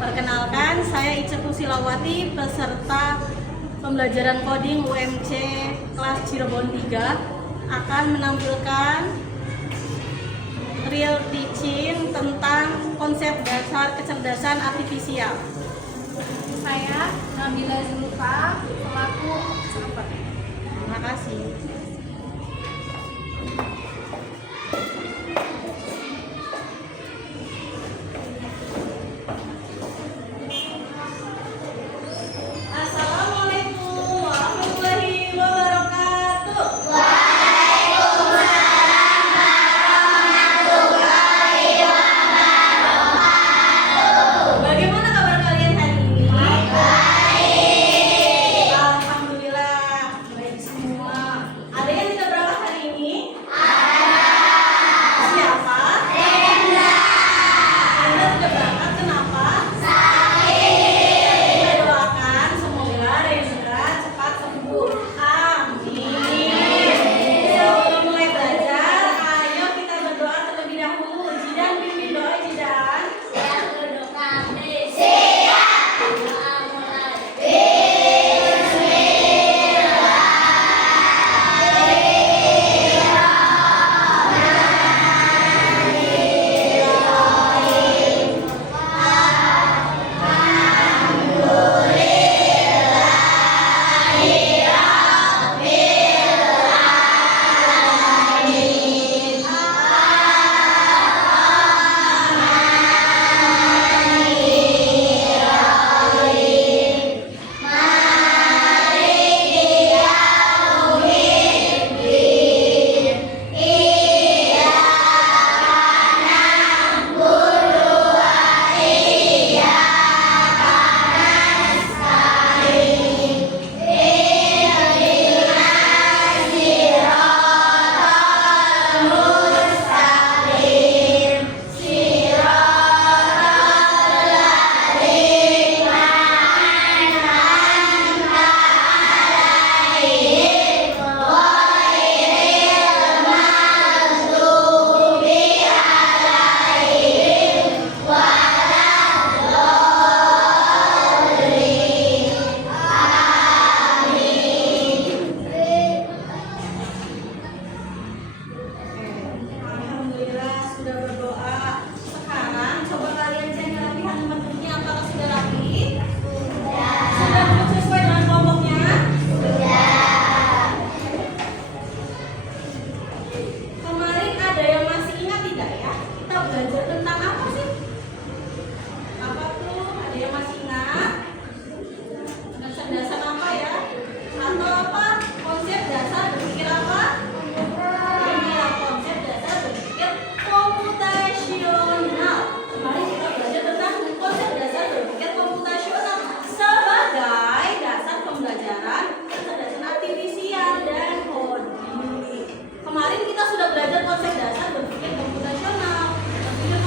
Perkenalkan, saya Ica Kusilawati, peserta pembelajaran coding UMC kelas Cirebon 3 akan menampilkan real teaching tentang konsep dasar kecerdasan artifisial. Saya Nabila Zulfa selaku server. Terima kasih. Assalamualaikum warahmatullahi wabarakatuh. Bagaimana kabar kalian hari ini? Baik. Alhamdulillah, baik semua. Ada yang tidak berangkat hari ini? Ada. Siapa? Enda. Enda tidak berangkat, kenapa? Sakit. Kita doakan semoga Enda cepat sembuh. Amin. Sebelum mulai belajar, ayo kita berdoa terlebih dahulu. Jidan, pimpin doa Jidan. Alhamdulillah sudah berdoa. Sekarang coba kalian cek kerapihan teman-temannya, apakah sudah rapi? Sudah duduk sesuai dengan kelompoknya? Kemarin ada yang masih ingat tidak ya? Kita belajar tentang apa sih? Apa tuh? Ada yang masih ingat? Dasar-dasar apa ya? Atau apa? Konsep dasar berpikir apa? Iya, konsep dasar berpikir komputasional. Kemarin kita belajar tentang konsep dasar berpikir komputasional sebagai dasar pembelajaran kecerdasan artifisial dan coding. Kemarin kita sudah belajar konsep dasar berpikir komputasional. Berpikir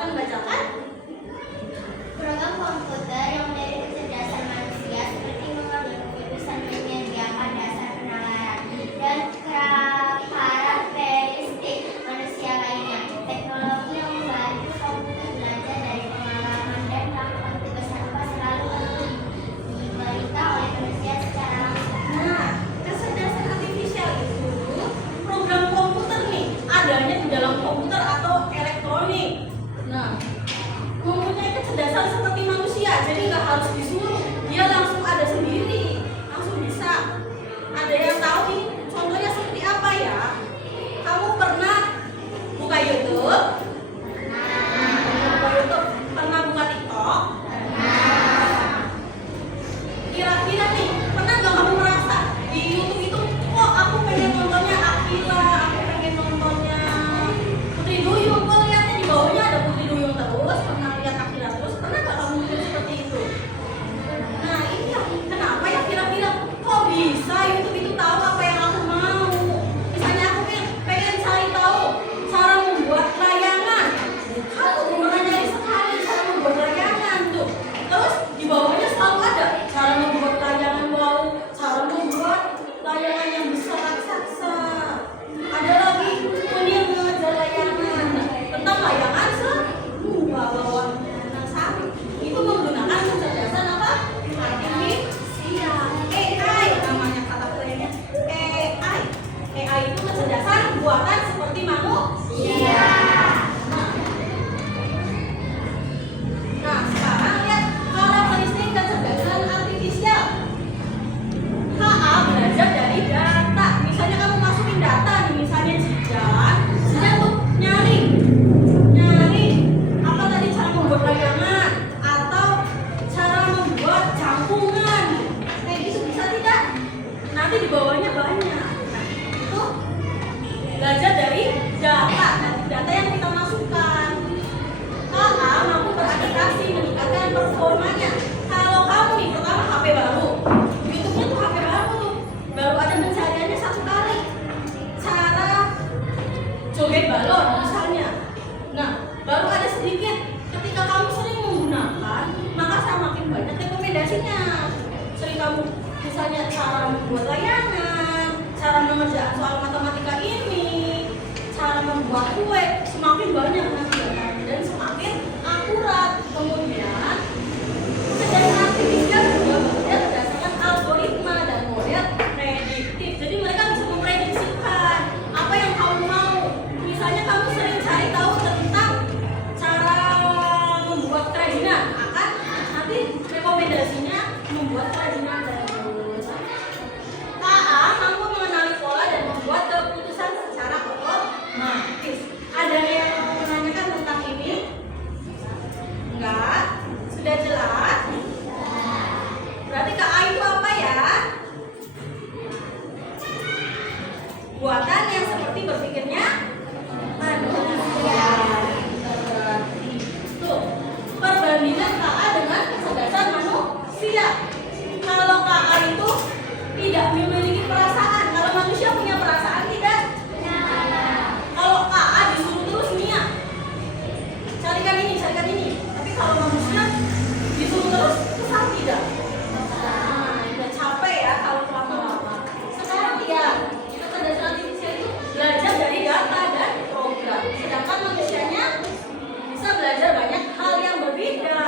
Silakan bacakan. Program komputer yang dari kecerdasan manusia seperti mengambil keputusan, menyediakan dasar penalaran, dan karakteristik manusia lainnya. Teknologi yang membantu komputer belajar dari pengalaman dan melakukan tugas tanpa selalu diberitahu oleh manusia secara langsung. Nah, kecerdasan artifisial itu program komputer nih, adanya di dalam komputer atau elektronik. Nah, mempunyai kecerdasan seperti manusia, jadi nggak harus disuruh, dia langsung ada sendiri, langsung bisa. Ada yang tahu nih, contohnya seperti apa ya? Kamu pernah buka YouTube? Buka YouTube, pernah buka TikTok? Kira-kira nih, pernah nggak kamu merasa di YouTube itu, kok aku pengen nontonnya Akila, aku pengen nontonnya Putri Duyung, kok lihatnya di bawahnya ada Putri Duyung terus, pernah lihat Akila terus, pernah nggak kamu mikir seperti itu? Nah ini ya, kenapa ya kira-kira kok bisa YouTube itu tahu apa yang aku mau? Misalnya aku pengen cari tahu cara membuat layangan, kamu pernah nyari sekali cara membuat layangan tuh, terus di bawahnya selalu ada cara membuat layangan wow, cara membuat layangan yang besar raksasa, ada lagi dunia mengajar layangan tentang layangan semua bawahnya. Nah satu itu menggunakan kecerdasan apa? Artifisial, AI namanya, kata kerennya AI. AI itu kecerdasan buatan seperti manusia. Nah, sekarang lihat karakteristik kecerdasan artifisial. KA belajar dari data. Misalnya kamu masukin data nih, misalnya Jijan tuh nyari apa tadi cara membuat layangan atau cara membuat jampungan. Kayak gitu bisa tidak? Nanti di bawahnya banyak. Nah, itu belajar dari data yang kita masukkan. KA mampu beradaptasi, meningkatkan performanya. Kalau kamu nih pertama HP baru, YouTube-nya tuh HP baru tuh, baru ada pencariannya satu kali, cara joget balon misalnya. Nah, baru ada sedikit. Ketika kamu sering menggunakan, maka semakin banyak rekomendasinya. Sering kamu misalnya cara membuat layangan, cara mengerjakan soal matematika ini, cara membuat kue, semakin banyak nanti datanya dan semakin akurat. Kemudian kecerdasan artifisial juga bekerja berdasarkan algoritma dan model prediktif. Jadi mereka bisa memprediksikan apa yang kamu mau. Misalnya kamu sering cari tahu tentang cara membuat kerajinan, akan nanti rekomendasinya membuat kerajinan terus. KA mampu mengenali pola dan membuat keputusan secara otomatis. Ada yang mau menanyakan tentang ini? Enggak? Sudah jelas? Berarti KA itu apa ya? Buatan yang seperti berpikirnya manusia. Berarti tuh perbandingan KA dengan kecerdasan manusia. Kalau KA itu tidak memiliki perasaan, kalau manusia punya perasaan tidak? Kalau KA disuruh terus niat, carikan ini, tapi kalau manusia disuruh terus susah tidak? Nah, udah capek ya kalau lama-lama. Sekarang ya, kecerdasan artifisial itu belajar dari data dan program, sedangkan manusianya bisa belajar banyak hal yang berbeda.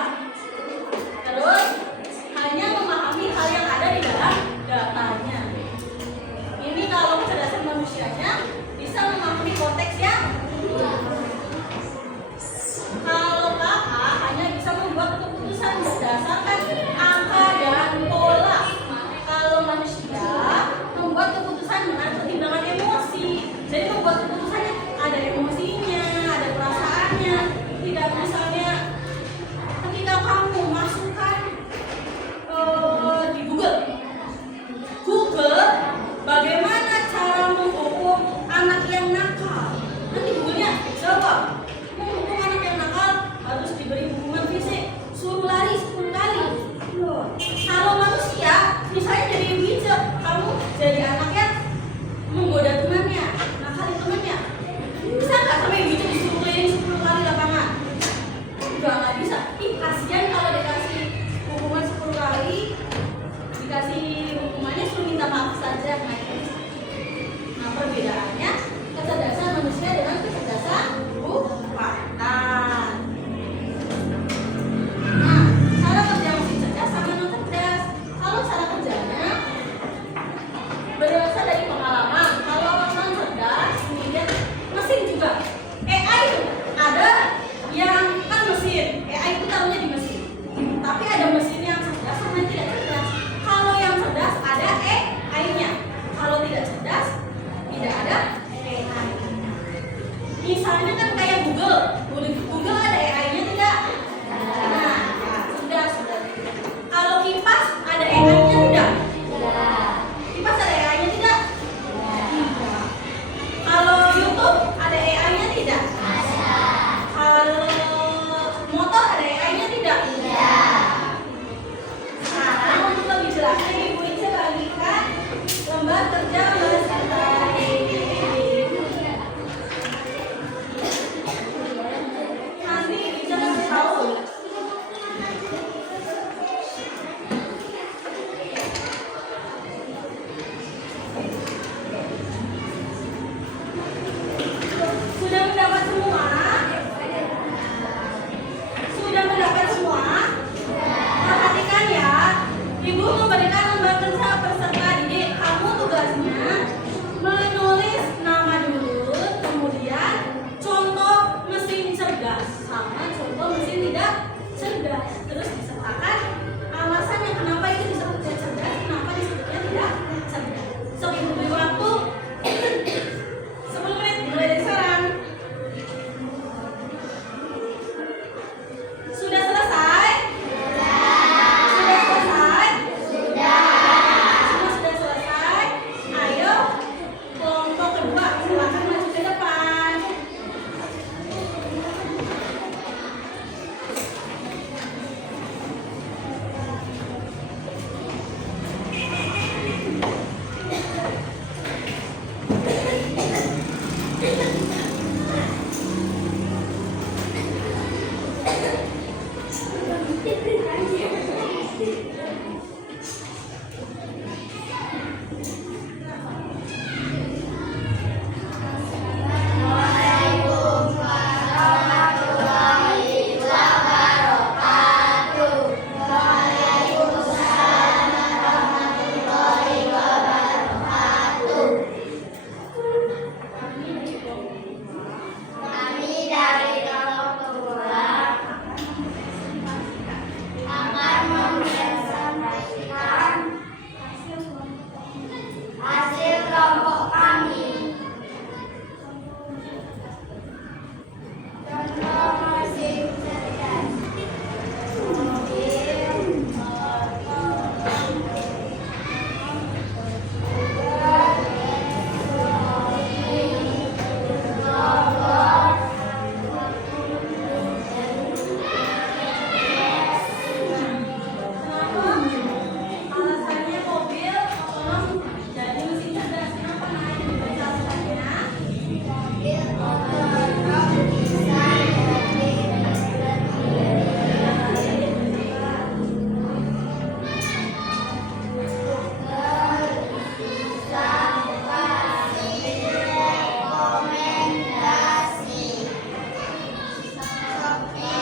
Kami dari kelompok kedua akan mempresentasikan hasil kelompok kami. Contoh mesin cerdas. Alasannya mobil otonom jadi mesin cerdas. Kenapa naik bisa alasannya? Mobil otonom bisa rekomendasi seperti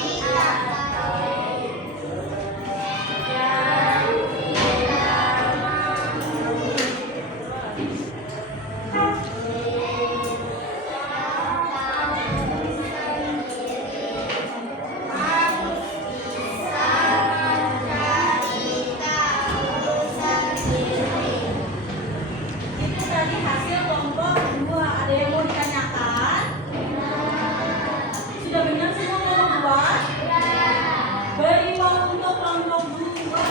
Itu tadi hasil kelompok dua. Ada yang mau ditanyakan? Sudah benar semua kelompok dua? Beri wow untuk kelompok dua. Wow,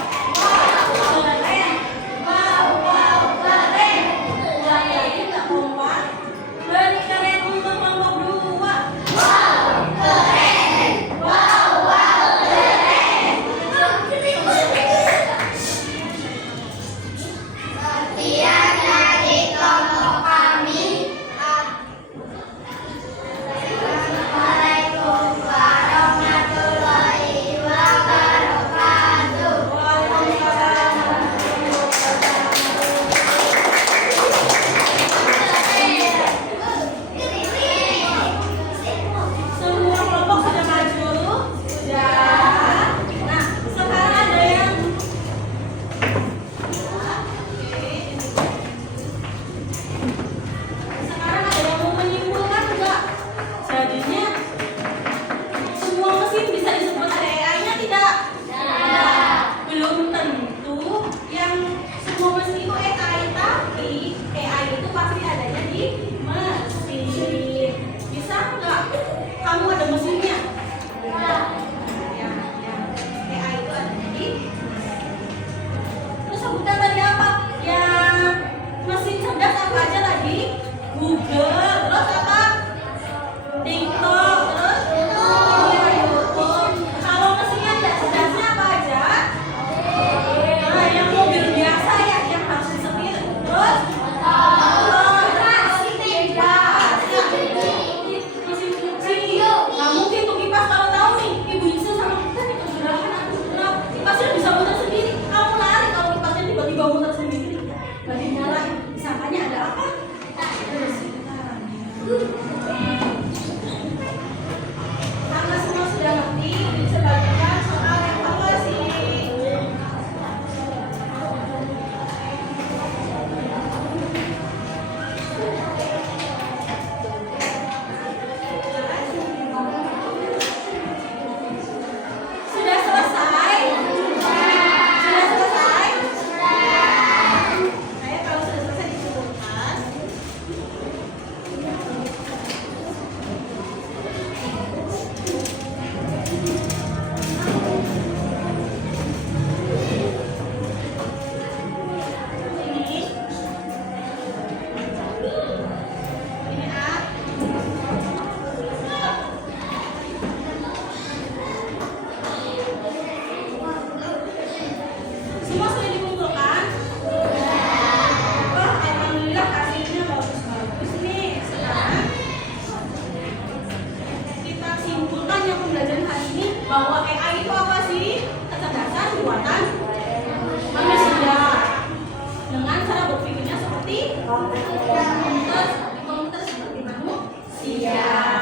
keren. Wow, keren. Ulang lagi tak kompak. Beri keren untuk kelompok dua. Sekian dari kelompok kami. Assalamualaikum warahmatullahi wabarakatuh. Waalaikumsalam. Semua kelompok sudah maju? Sudah. Nah, sekarang ada yang sekarang ada yang mau menyimpulkan enggak? Jadinya semua mesin bisa disebut ada AI-nya tidak? Belum tentu yang semua mesin itu AI, tapi AI itu pasti adanya di mesin. Bisa enggak? Kamu ada mesinnya? Ya, AI itu adanya di mesin. Terus sebutan tadi apa? Yang mesin cerdas apa aja tadi? Google, terus apa? TikTok, terus YouTube. Kalau mesinnya tidak cerdasnya apa aja? Nah, yang mobil biasa ya, yang harus disetir. Terus mesin cuci. Nggak mungkin tuh kipas kalau tahu nih, ibu Isu sama kita nih kegerahan aku kenal. Kipasnya bisa muter sendiri. Kamu lari kalau kipasnya tiba-tiba muter sendiri. Bagaimana? Disangkanya ada apa? Karena semua sudah ngerti, bisa bagikan soal evaluasi. Sudah selesai? Sudah selesai? Saya kalau sudah selesai disebutkan. Ini A. Semua sudah dikumpulkan? Wah, alhamdulillah hasilnya bagus-bagus nih. Sekarang kita simpulkan yang pembelajaran hari ini bahwa AI itu apa sih? Kecerdasan buatan Komunitas seperti manusia.